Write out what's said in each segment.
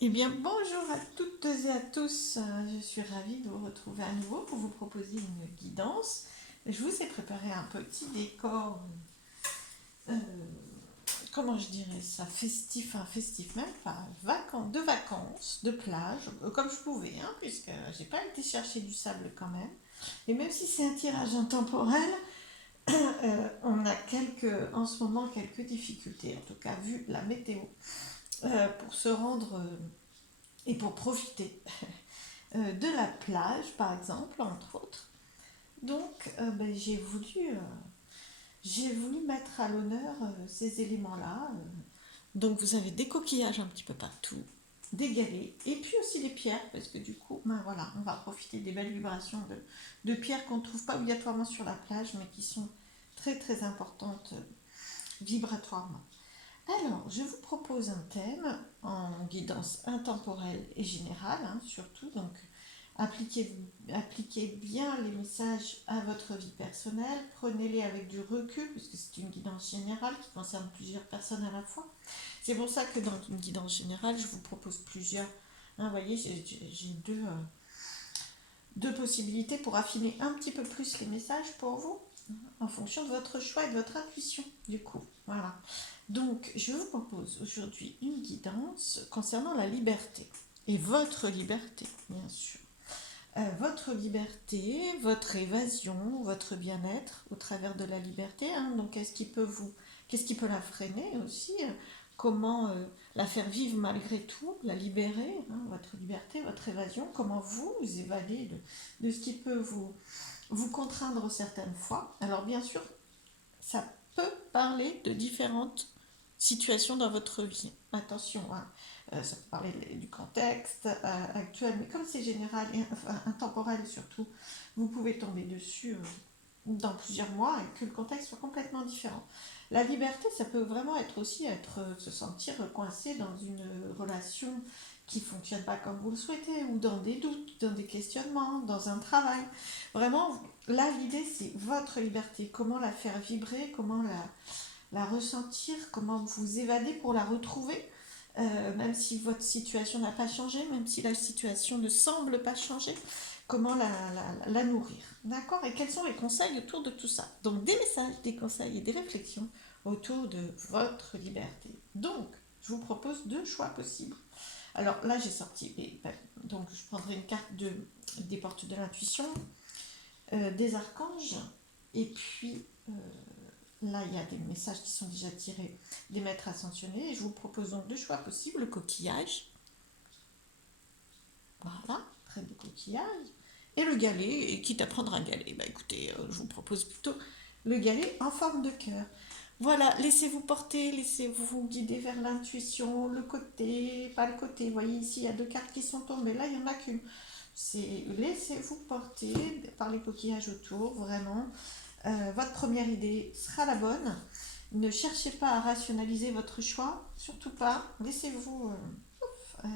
Eh bien, bonjour à toutes et à tous. Je suis ravie de vous retrouver à nouveau pour vous proposer une guidance. Je vous ai préparé un petit décor, euh, comment je dirais ça, festif, enfin festif même, enfin vacances, de plage, comme je pouvais, hein, puisque j'ai pas été chercher du sable quand même. Et même si c'est un tirage intemporel, on a en ce moment quelques difficultés, en tout cas vu la météo, pour se rendre et pour profiter de la plage, par exemple, entre autres. Donc, j'ai voulu mettre à l'honneur ces éléments-là. Donc, vous avez des coquillages un petit peu partout, des galets, et puis aussi des pierres, parce que du coup, ben voilà, on va profiter des belles vibrations de pierres qu'on ne trouve pas obligatoirement sur la plage, mais qui sont très très importantes vibratoirement. Alors, je vous propose un thème en guidance intemporelle et générale, hein, surtout. Donc, appliquez bien les messages à votre vie personnelle. Prenez-les avec du recul, puisque c'est une guidance générale qui concerne plusieurs personnes à la fois. C'est pour ça que dans une guidance générale, je vous propose plusieurs. Hein, vous voyez, j'ai deux possibilités pour affiner un petit peu plus les messages pour vous, en fonction de votre choix et de votre intuition, du coup. Voilà. Donc, je vous propose aujourd'hui une guidance concernant la liberté. Et votre liberté, bien sûr. Votre liberté, votre évasion, votre bien-être au travers de la liberté. Hein. Donc, qu'est-ce qui peut la freiner aussi? Comment la faire vivre malgré tout, la libérer, hein, votre liberté, votre évasion? Comment vous évadez de ce qui peut vous contraindre certaines fois? Alors, bien sûr, ça peut parler de différentes situations dans votre vie. Attention, hein, ça peut parler du contexte actuel, mais comme c'est général et enfin, intemporel surtout, vous pouvez tomber dessus dans plusieurs mois et que le contexte soit complètement différent. La liberté, ça peut vraiment être aussi se sentir coincé dans une relation qui ne fonctionne pas comme vous le souhaitez, ou dans des doutes, dans des questionnements, dans un travail. Vraiment, là, l'idée, c'est votre liberté. Comment la faire vibrer, comment la ressentir, comment vous évader pour la retrouver, même si votre situation n'a pas changé, même si la situation ne semble pas changer, comment la nourrir. D'accord? Et quels sont les conseils autour de tout ça? Donc des messages, des conseils et des réflexions autour de votre liberté. Donc, je vous propose deux choix possibles. Alors là, j'ai sorti, donc je prendrai une carte des portes de l'intuition, des archanges, et puis là, il y a des messages qui sont déjà tirés des maîtres ascensionnés. Et je vous propose donc deux choix possibles. Le coquillage, voilà, très beau coquillage. Et le galet, et quitte à prendre un galet, bah écoutez, je vous propose plutôt le galet en forme de cœur. Voilà, laissez-vous porter, laissez-vous guider vers l'intuition, le côté, pas le côté. Vous voyez ici, il y a deux cartes qui sont tombées, là, il n'y en a qu'une. C'est laissez-vous porter par les coquillages autour, vraiment. Votre première idée sera la bonne. Ne cherchez pas à rationaliser votre choix, surtout pas. Laissez-vous euh,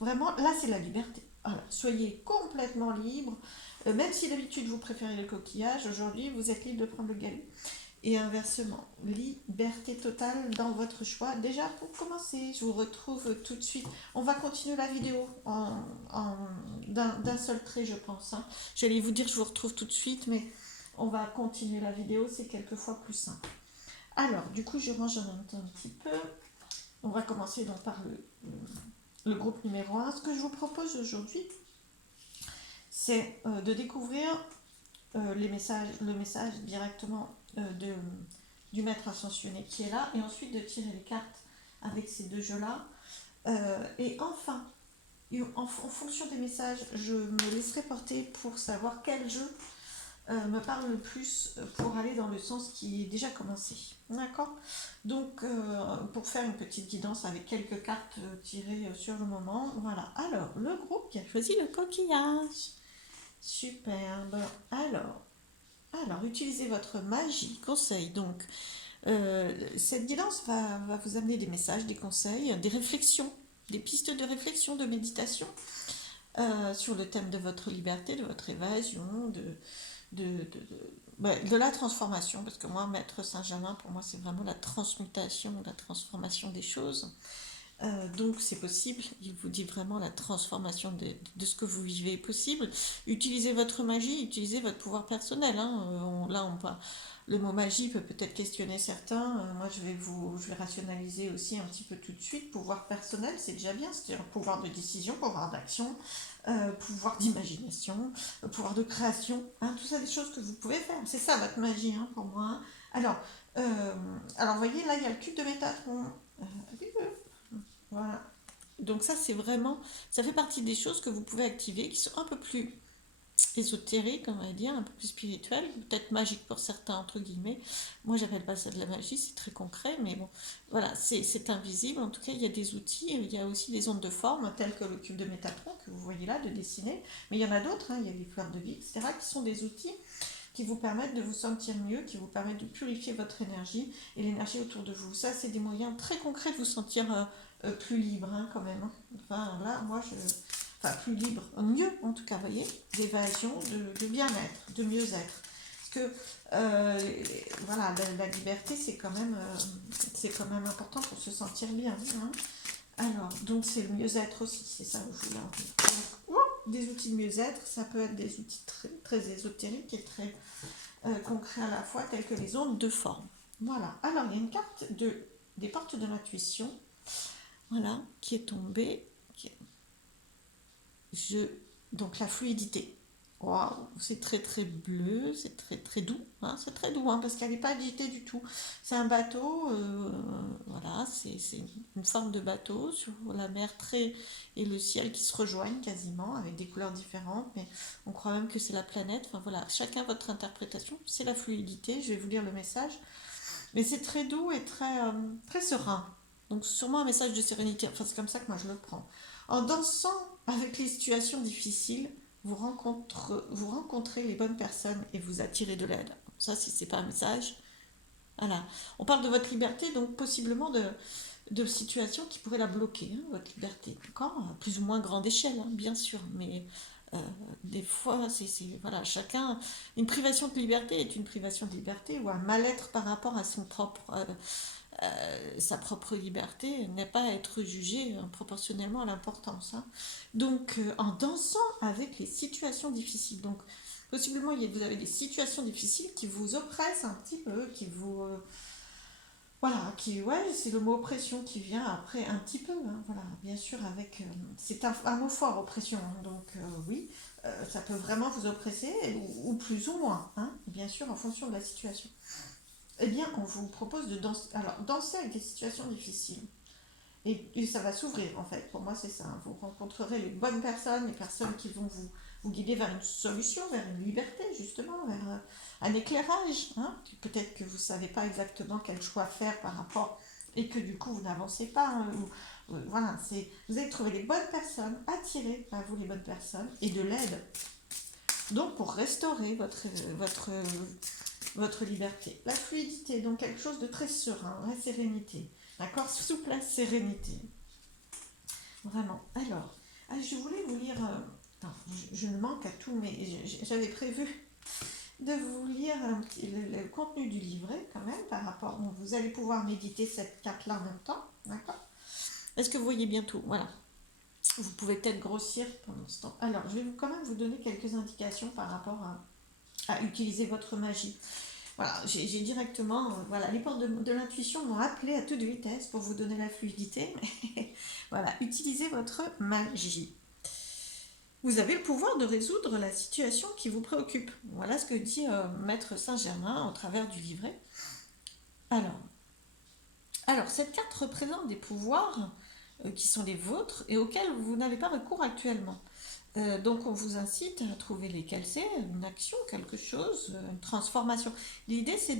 vraiment, là c'est la liberté. Alors, soyez complètement libre. Même si d'habitude vous préférez le coquillage, aujourd'hui vous êtes libre de prendre le galet. Et inversement, liberté totale dans votre choix. Déjà pour commencer, je vous retrouve tout de suite. On va continuer la vidéo d'un seul trait, je pense. Hein. J'allais vous dire je vous retrouve tout de suite, mais on va continuer la vidéo, c'est quelquefois plus simple. Alors, du coup, je range en même temps un petit peu. On va commencer donc par le groupe numéro un. Ce que je vous propose aujourd'hui, c'est de découvrir le message directement du maître ascensionné qui est là, et ensuite de tirer les cartes avec ces deux jeux-là. Et enfin, en fonction des messages, je me laisserai porter pour savoir quel jeu me parle le plus pour aller dans le sens qui est déjà commencé. D'accord? Donc, pour faire une petite guidance avec quelques cartes tirées sur le moment. Voilà. Alors, le groupe qui a choisi le coquillage. Superbe. Alors, utilisez votre magie. Conseil. Donc, cette guidance va vous amener des messages, des conseils, des réflexions, des pistes de réflexion, de méditation sur le thème de votre liberté, de votre évasion, de la transformation, parce que moi, Maître Saint-Germain, pour moi, c'est vraiment la transmutation, la transformation des choses. Donc c'est possible, il vous dit vraiment la transformation de ce que vous vivez est possible. Utilisez votre magie, utilisez votre pouvoir personnel. Hein. Le mot magie peut peut-être questionner certains. Moi je vais rationaliser aussi un petit peu tout de suite. Pouvoir personnel, c'est déjà bien, c'est-à-dire pouvoir de décision, pouvoir d'action, pouvoir d'imagination, pouvoir de création. Hein, tout ça des choses que vous pouvez faire. C'est ça votre magie hein, pour moi. Hein. Alors, euh, alors vous voyez là il y a le cube de Métatron. Euh, voilà. Donc ça, c'est vraiment, ça fait partie des choses que vous pouvez activer, qui sont un peu plus ésotériques, on va dire, un peu plus spirituelles, peut-être magiques pour certains, entre guillemets. Moi, j'appelle pas ça de la magie, c'est très concret, mais bon, voilà, c'est invisible. En tout cas, il y a des outils, il y a aussi des ondes de forme, telles que le cube de Métatron, que vous voyez là, de dessiner. Mais il y en a d'autres, hein, il y a les fleurs de vie, etc., qui sont des outils qui vous permettent de vous sentir mieux, qui vous permettent de purifier votre énergie et l'énergie autour de vous. Ça, c'est des moyens très concrets de vous sentir plus libre hein, quand même. Hein. Enfin, là, Enfin, plus libre, mieux en tout cas, vous voyez, d'évasion, de bien-être, de mieux-être. Parce que, voilà, la liberté, c'est quand même important pour se sentir bien. Hein. Alors, donc c'est le mieux-être aussi, c'est ça où je voulais en venir. Des outils de mieux-être, ça peut être des outils très, très ésotériques et très concrets à la fois, tels que les ondes de forme. Voilà. Alors, il y a une carte des portes de l'intuition, voilà, qui est tombée. Donc, la fluidité. Waouh, c'est très très bleu, c'est très très doux, hein, c'est très doux hein, parce qu'elle n'est pas agitée du tout. C'est un bateau, voilà, c'est une forme de bateau sur la mer très et le ciel qui se rejoignent quasiment avec des couleurs différentes, mais on croit même que c'est la planète. Enfin voilà, chacun votre interprétation. C'est la fluidité. Je vais vous lire le message, mais c'est très doux et très très serein. Donc sûrement un message de sérénité. Enfin c'est comme ça que moi je le prends. En dansant avec les situations difficiles vous rencontrez les bonnes personnes et vous attirez de l'aide. Ça, si c'est pas un message. Voilà. On parle de votre liberté, donc possiblement de situations qui pourraient la bloquer, hein, votre liberté. Encore à plus ou moins grande échelle, hein, bien sûr, mais des fois, voilà, chacun. Une privation de liberté est une privation de liberté ou un mal-être par rapport à sa propre liberté n'est pas à être jugée proportionnellement à l'importance. Hein. Donc, en dansant avec les situations difficiles. Donc, possiblement, vous avez des situations difficiles qui vous oppressent un petit peu, qui vous... voilà, ouais, c'est le mot oppression qui vient après un petit peu. Hein, voilà, bien sûr, avec... c'est un mot fort, oppression. Hein, donc, oui, ça peut vraiment vous oppresser, ou plus ou moins. Hein, bien sûr, en fonction de la situation. Eh bien, on vous propose de danser. Alors, danser avec des situations difficiles. Et ça va s'ouvrir, en fait. Pour moi, c'est ça. Vous rencontrerez les bonnes personnes, les personnes qui vont vous guider vers une solution, vers une liberté, justement, vers un éclairage. Hein. Peut-être que vous ne savez pas exactement quel choix faire par rapport et que du coup, vous n'avancez pas. Hein, voilà, vous allez trouver les bonnes personnes, attirer à vous les bonnes personnes et de l'aide. Donc, pour restaurer votre liberté. La fluidité, donc quelque chose de très serein, la sérénité. D'accord. Souplesse, sérénité. Vraiment. Alors, je voulais vous lire... non, je ne manque à tout, mais j'avais prévu de vous lire le contenu du livret, quand même, par rapport... Bon, vous allez pouvoir méditer cette carte-là en même temps. D'accord. Est-ce que vous voyez bien tout? Voilà. Vous pouvez peut-être grossir pendant ce temps. Alors, je vais quand même vous donner quelques indications par rapport à utiliser votre magie. Voilà, j'ai directement, voilà, les portes de l'intuition m'ont appelé à toute vitesse pour vous donner la fluidité. Mais voilà, utilisez votre magie. Vous avez le pouvoir de résoudre la situation qui vous préoccupe. Voilà ce que dit Maître Saint-Germain au travers du livret. Alors, cette carte représente des pouvoirs qui sont les vôtres et auxquels vous n'avez pas recours actuellement. Donc on vous incite à trouver lesquels c'est, une action, quelque chose, une transformation. L'idée c'est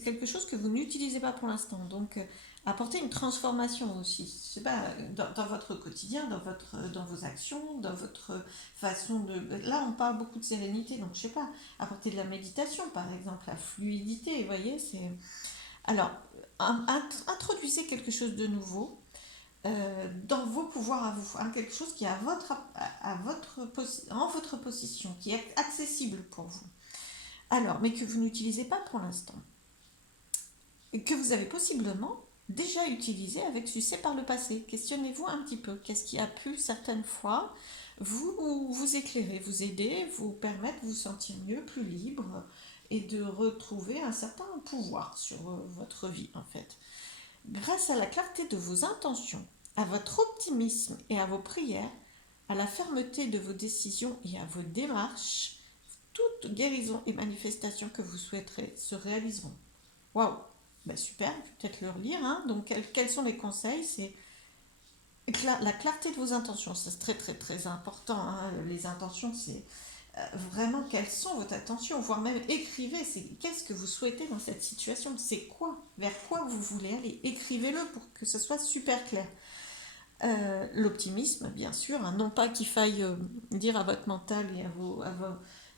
quelque chose que vous n'utilisez pas pour l'instant. Donc apporter une transformation aussi. Je sais pas, dans votre quotidien, dans vos actions, dans votre façon de. Là on parle beaucoup de sérénité, donc je sais pas, apporter de la méditation par exemple, la fluidité, vous voyez, c'est. Alors, introduisez quelque chose de nouveau dans vos pouvoirs à vous, hein, quelque chose qui est en votre possession, qui est accessible pour vous. Alors, mais que vous n'utilisez pas pour l'instant. Et que vous avez possiblement déjà utilisé avec succès par le passé. Questionnez-vous un petit peu. Qu'est-ce qui a pu certaines fois vous éclairer, vous aider, vous permettre de vous sentir mieux, plus libre et de retrouver un certain pouvoir sur votre vie en fait. Grâce à la clarté de vos intentions, à votre optimisme et à vos prières, à la fermeté de vos décisions et à vos démarches, toute guérison et manifestation que vous souhaiterez se réaliseront. Waouh, ben super, je vais peut-être le relire. Hein. Donc quels sont les conseils? C'est la clarté de vos intentions, c'est très très très important. Hein. Les intentions, c'est vraiment quelles sont vos intentions, voire même écrivez, c'est qu'est-ce que vous souhaitez dans cette situation, c'est quoi, vers quoi vous voulez aller, écrivez-le pour que ce soit super clair. L'optimisme, bien sûr, hein, non pas qu'il faille dire à votre mental et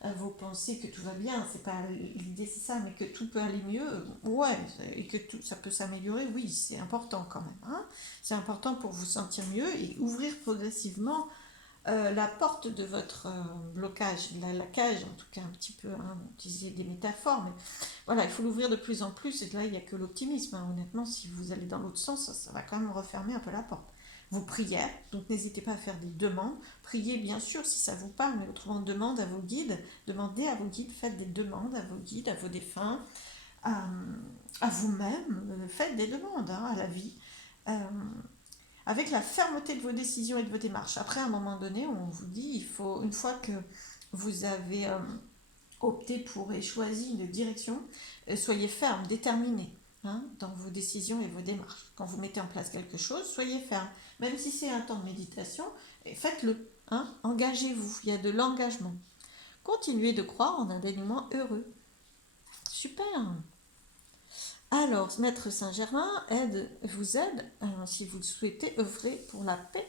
à vos pensées que tout va bien, c'est pas l'idée, c'est ça, mais que tout peut aller mieux, ouais, et que tout ça peut s'améliorer, oui, c'est important quand même. Hein, c'est important pour vous sentir mieux et ouvrir progressivement la porte de votre blocage, la cage en tout cas un petit peu, hein, utiliser des métaphores, mais voilà, il faut l'ouvrir de plus en plus, et là il n'y a que l'optimisme, hein. Honnêtement, si vous allez dans l'autre sens, ça va quand même refermer un peu la porte. Vos prières, donc n'hésitez pas à faire des demandes, priez bien sûr si ça vous parle, mais autrement demandez à vos guides, faites des demandes à vos guides, à vos défunts, à vous-même, faites des demandes hein, à la vie. Euh, avec la fermeté de vos décisions et de vos démarches. Après, à un moment donné, on vous dit, il faut, une fois que vous avez opté pour et choisi une direction, soyez ferme, déterminé hein, dans vos décisions et vos démarches. Quand vous mettez en place quelque chose, soyez ferme. Même si c'est un temps de méditation, faites-le. Hein, engagez-vous, il y a de l'engagement. Continuez de croire en un dénouement heureux. Super. Alors, Maître Saint-Germain vous aide, si vous le souhaitez, œuvrer pour la paix.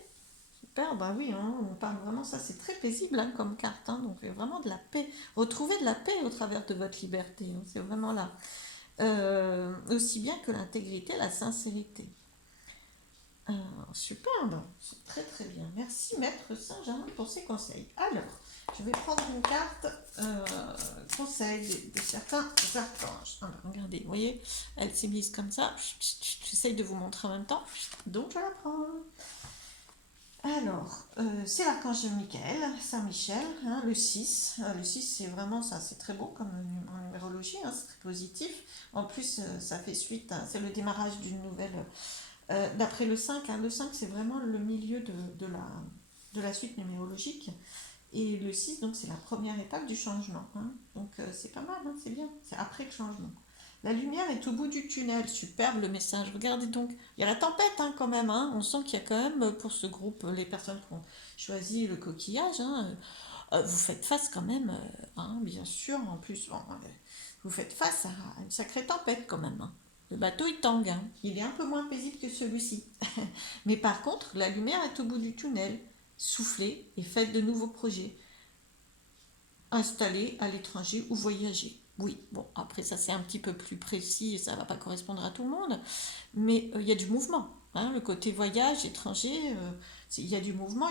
Super, bah oui, hein, on parle vraiment, ça c'est très paisible hein, comme carte, hein, donc vraiment de la paix. Retrouvez de la paix au travers de votre liberté, hein, c'est vraiment là. Aussi bien que l'intégrité, la sincérité. Superbe, c'est très très bien. Merci Maître Saint-Germain pour ces conseils. Alors, je vais prendre une carte conseil de certains archanges. Alors, regardez, vous voyez, elle s'est mise comme ça. J'essaye de vous montrer en même temps. Donc, je la prends. Alors, c'est l'archange Michael, Saint-Michel, hein, le 6. Le 6, c'est vraiment ça, c'est très beau comme en numérologie, hein, c'est très positif. En plus, ça fait suite, hein, c'est le démarrage d'une nouvelle. D'après le 5, hein, le 5 c'est vraiment le milieu de la suite numérologique. Et le 6, donc c'est la première étape du changement. Hein. Donc c'est pas mal, hein, c'est bien, c'est après le changement. La lumière est au bout du tunnel, superbe le message. Regardez donc, il y a la tempête hein, quand même. Hein. On sent qu'il y a quand même pour ce groupe, les personnes qui ont choisi le coquillage, hein, vous faites face quand même, hein, bien sûr, en plus, bon, vous faites face à une sacrée tempête quand même. Hein. Le bateau il tangue, hein. Il est un peu moins paisible que celui-ci. Mais par contre, la lumière est au bout du tunnel. Soufflez et faites de nouveaux projets. Installez à l'étranger ou voyager. Oui, bon, après ça c'est un petit peu plus précis et ça ne va pas correspondre à tout le monde, mais il y a du mouvement. Hein, le côté voyage, étranger, il y a du mouvement,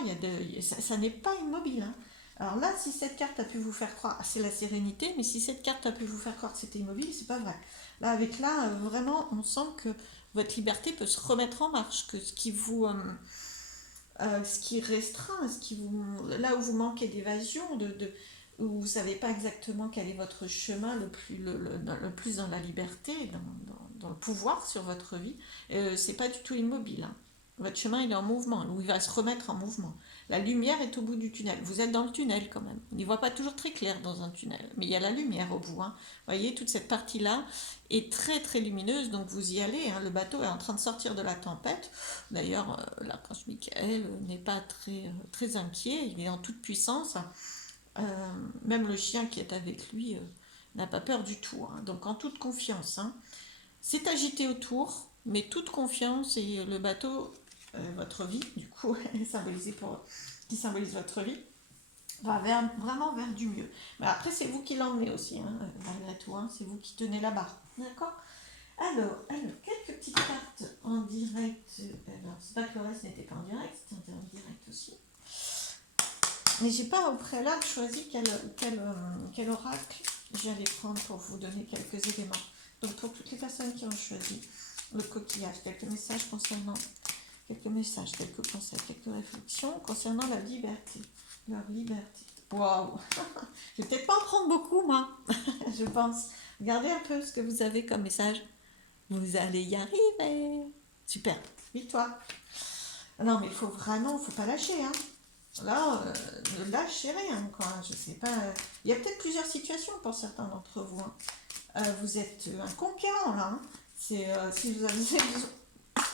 ça n'est pas immobile. Hein. Alors là, si cette carte a pu vous faire croire, c'est la sérénité, mais si cette carte a pu vous faire croire que c'était immobile, c'est pas vrai. Là, avec là, vraiment, on sent que votre liberté peut se remettre en marche, que ce qui restreint, là où vous manquez d'évasion, où vous ne savez pas exactement quel est votre chemin le plus dans la liberté, dans le pouvoir sur votre vie, c'est pas du tout immobile. Hein. Votre chemin il est en mouvement, où il va se remettre en mouvement. La lumière est au bout du tunnel. Vous êtes dans le tunnel quand même. On n'y voit pas toujours très clair dans un tunnel, mais il y a la lumière au bout. Hein. Vous voyez, toute cette partie-là est très très lumineuse, donc vous y allez. Hein. Le bateau est en train de sortir de la tempête. D'ailleurs, l'archange Michael n'est pas très inquiet, il est en toute puissance. Même le chien qui est avec lui n'a pas peur du tout. Hein. Donc en toute confiance. Hein. C'est agité autour, mais toute confiance et le bateau, votre vie, du coup, qui symbolise votre vie, va vraiment vers du mieux. Mais après, c'est vous qui l'emmenez aussi, hein, malgré tout. Hein, c'est vous qui tenez la barre. D'accord ? Alors, quelques petites cartes en direct. Alors, c'est pas que le reste n'était pas en direct, c'était en direct aussi. Mais j'ai pas au préalable choisi quel oracle j'allais prendre pour vous donner quelques éléments. Donc pour toutes les personnes qui ont choisi le coquillage, quelques messages concernant, quelques messages, quelques conseils, quelques réflexions concernant la liberté, leur liberté. Waouh. Je vais peut-être pas en prendre beaucoup, moi, je pense. Regardez un peu ce que vous avez comme message. Vous allez y arriver. Super, victoire. Non, mais il faut vraiment, faut pas lâcher, hein. Là, ne lâchez rien, quoi. Je sais pas. Il y a peut-être plusieurs situations pour certains d'entre vous, hein. Vous êtes un conquérant, là, hein. C'est si vous avez besoin.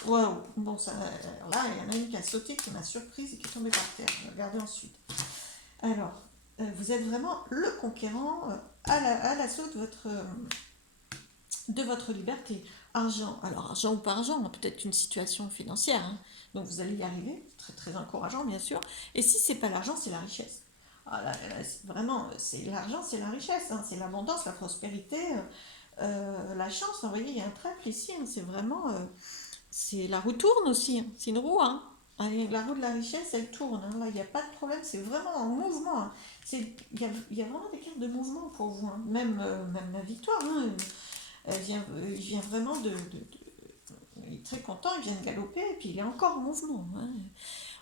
Waouh. Bon, ça, alors là, il y en a une qui a sauté, qui m'a surprise et qui est tombée par terre. Regardez ensuite. Alors, vous êtes vraiment le conquérant à l'assaut de votre liberté. Argent, alors argent ou pas argent, peut-être une situation financière, hein. Donc vous allez y arriver, très très encourageant bien sûr. Et si c'est pas l'argent, c'est la richesse. Ah là, vraiment, c'est l'argent, c'est la richesse, hein. C'est l'abondance, la prospérité, la chance. Vous voyez, il y a un trèfle ici, hein. C'est vraiment, c'est la roue tourne aussi, hein. C'est une roue, hein. Allez, la roue de la richesse, elle tourne, hein. Là, il n'y a pas de problème, c'est vraiment en mouvement, hein. Il y a vraiment des cartes de mouvement pour vous, hein. Même la victoire, hein. Il vient vraiment il est très content, il vient de galoper, et puis il est encore en mouvement, hein.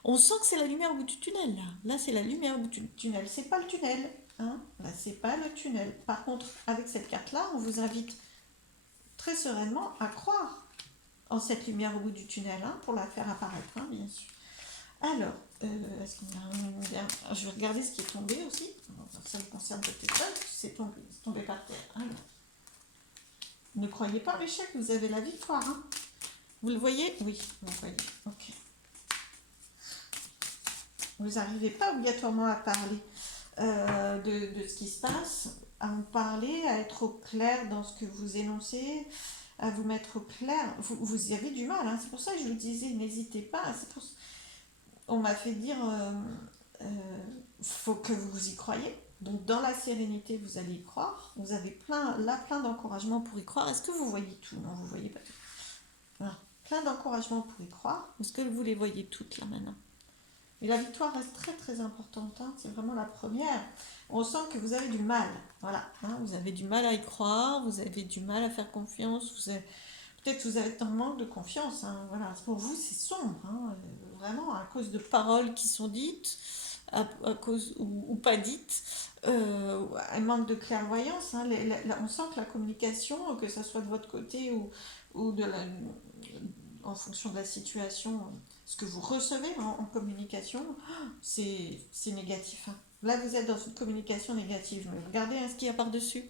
On sent que c'est la lumière au bout du tunnel, là. Là, c'est la lumière au bout du tunnel. C'est pas le tunnel, hein. Là, c'est pas le tunnel. Par contre, avec cette carte-là, on vous invite très sereinement à croire en cette lumière au bout du tunnel, hein, pour la faire apparaître, hein, bien sûr. Alors, est-ce qu'on a je vais regarder ce qui est tombé aussi. Ça me concerne peut-être pas, c'est tombé par terre. Alors, ne croyez pas l'échec, vous avez la victoire, hein. Vous le voyez? Oui, vous le voyez. Ok. Vous n'arrivez pas obligatoirement à parler de ce qui se passe, à en parler, à être au clair dans ce que vous énoncez, à vous mettre au clair. Vous y avez du mal, hein. C'est pour ça que je vous disais, n'hésitez pas. On m'a fait dire, faut que vous y croyez. Donc dans la sérénité, vous allez y croire. Vous avez plein d'encouragements pour y croire. Est-ce que vous voyez tout? Non, vous ne voyez pas tout. Voilà. Plein d'encouragements pour y croire. Est-ce que vous les voyez toutes là maintenant? Et la victoire reste très très importante, hein. C'est vraiment la première. On sent que vous avez du mal. Voilà, hein. Vous avez du mal à y croire, vous avez du mal à faire confiance. Peut-être que vous êtes en manque de confiance, hein. Voilà. Pour vous, c'est sombre, hein. Vraiment, à cause de paroles qui sont dites, à cause ou pas dites, un manque de clairvoyance, hein. On sent que la communication, que ça soit de votre côté ou en fonction de la situation, ce que vous recevez en communication, c'est négatif, hein. Là, vous êtes dans une communication négative, mais regardez, hein, ce qu'il y a par-dessus.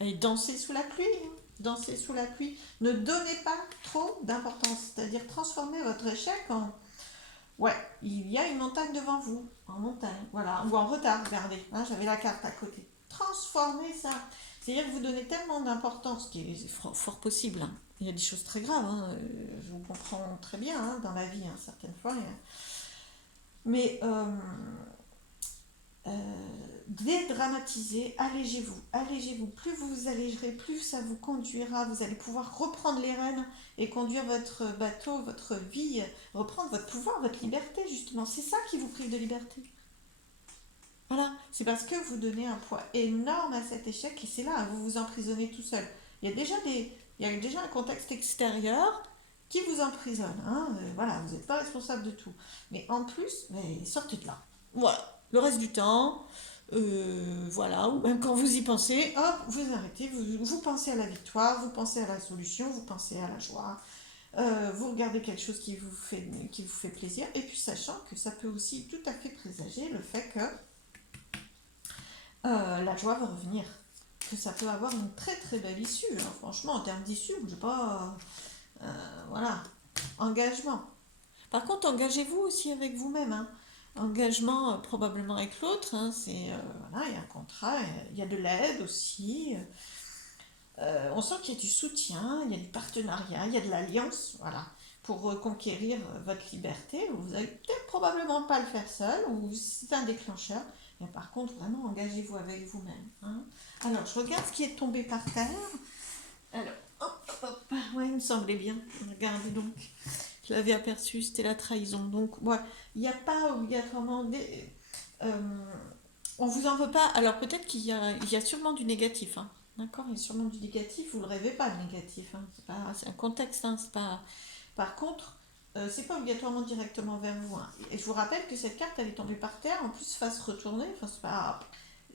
Et dansez sous la pluie, hein. Dansez sous la pluie. Ne donnez pas trop d'importance, c'est-à-dire transformez votre échec en... Ouais, il y a une montagne devant vous, en montagne, voilà, ou en retard, regardez, hein, j'avais la carte à côté. Transformez ça. C'est-à-dire que vous donnez tellement d'importance, ce qui est fort possible, hein. Il y a des choses très graves, hein, je vous comprends très bien, hein, dans la vie, hein, certaines fois. Mais dédramatisez, allégez-vous. Plus vous vous allégerez, plus ça vous conduira, vous allez pouvoir reprendre les rênes et conduire votre bateau, votre vie, reprendre votre pouvoir, votre liberté, justement. C'est ça qui vous prive de liberté. Voilà, c'est parce que vous donnez un poids énorme à cet échec et c'est là, vous vous emprisonnez tout seul. Il y a déjà un contexte extérieur qui vous emprisonne, hein. Voilà, vous n'êtes pas responsable de tout. Mais en plus, sortez de là. Voilà, le reste du temps, voilà, ou même quand vous y pensez, hop, vous arrêtez, vous pensez à la victoire, vous pensez à la solution, vous pensez à la joie, vous regardez quelque chose qui vous fait plaisir, et puis sachant que ça peut aussi tout à fait présager le fait que la joie va revenir, que ça peut avoir une très très belle issue, hein. Franchement, en termes d'issue, je sais pas, voilà, engagement. Par contre, engagez-vous aussi avec vous-même, hein. Engagement probablement avec l'autre, hein. Voilà, il y a un contrat, il y a de l'aide aussi. On sent qu'il y a du soutien, il y a du partenariat, il y a de l'alliance, voilà, pour reconquérir votre liberté. Vous n'allez peut-être probablement pas le faire seul, ou c'est un déclencheur. Mais par contre, vraiment, engagez-vous avec vous-même, hein. Alors, je regarde ce qui est tombé par terre. Alors, hop. Ouais, il me semblait bien. Regardez donc. Je l'avais aperçu, c'était la trahison. Donc, ouais, il n'y a pas obligatoirement des... on vous en veut pas. Alors, peut-être il y a sûrement du négatif, hein. D'accord? Il y a sûrement du négatif, vous ne le rêvez pas le négatif, hein. C'est un contexte, hein, c'est pas... Par contre, c'est pas obligatoirement directement vers vous, hein. Et je vous rappelle que cette carte, elle est tombée par terre, en plus face retournée, enfin c'est pas...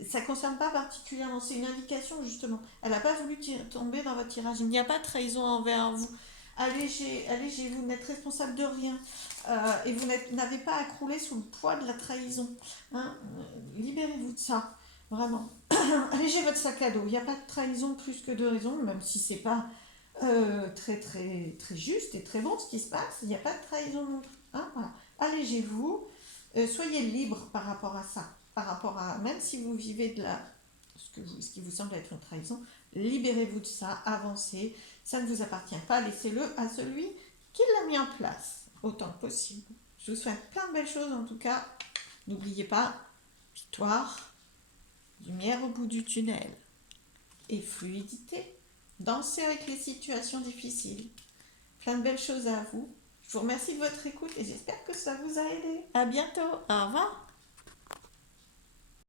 Ça concerne pas particulièrement, c'est une indication justement. Elle n'a pas voulu tomber dans votre tirage. Il n'y a pas de trahison envers vous. Allégez, vous n'êtes responsable de rien. Et vous n'avez pas à crouler sous le poids de la trahison, hein. Libérez-vous de ça, vraiment. Allégez votre sac à dos. Il n'y a pas de trahison plus que de raison, même si c'est pas très très très juste et très bon ce qui se passe. Il n'y a pas de trahison non plus, hein, voilà. Allégez-vous, soyez libre par rapport à ça, par rapport à même si vous vivez de la ce qui vous semble être une trahison, libérez-vous de ça, avancez. Ça ne vous appartient pas, laissez-le à celui qui l'a mis en place autant que possible. Je vous souhaite plein de belles choses en tout cas. N'oubliez pas, victoire, lumière au bout du tunnel et fluidité. Dansez avec les situations difficiles. Plein de belles choses à vous. Je vous remercie de votre écoute et j'espère que ça vous a aidé. À bientôt. Au revoir.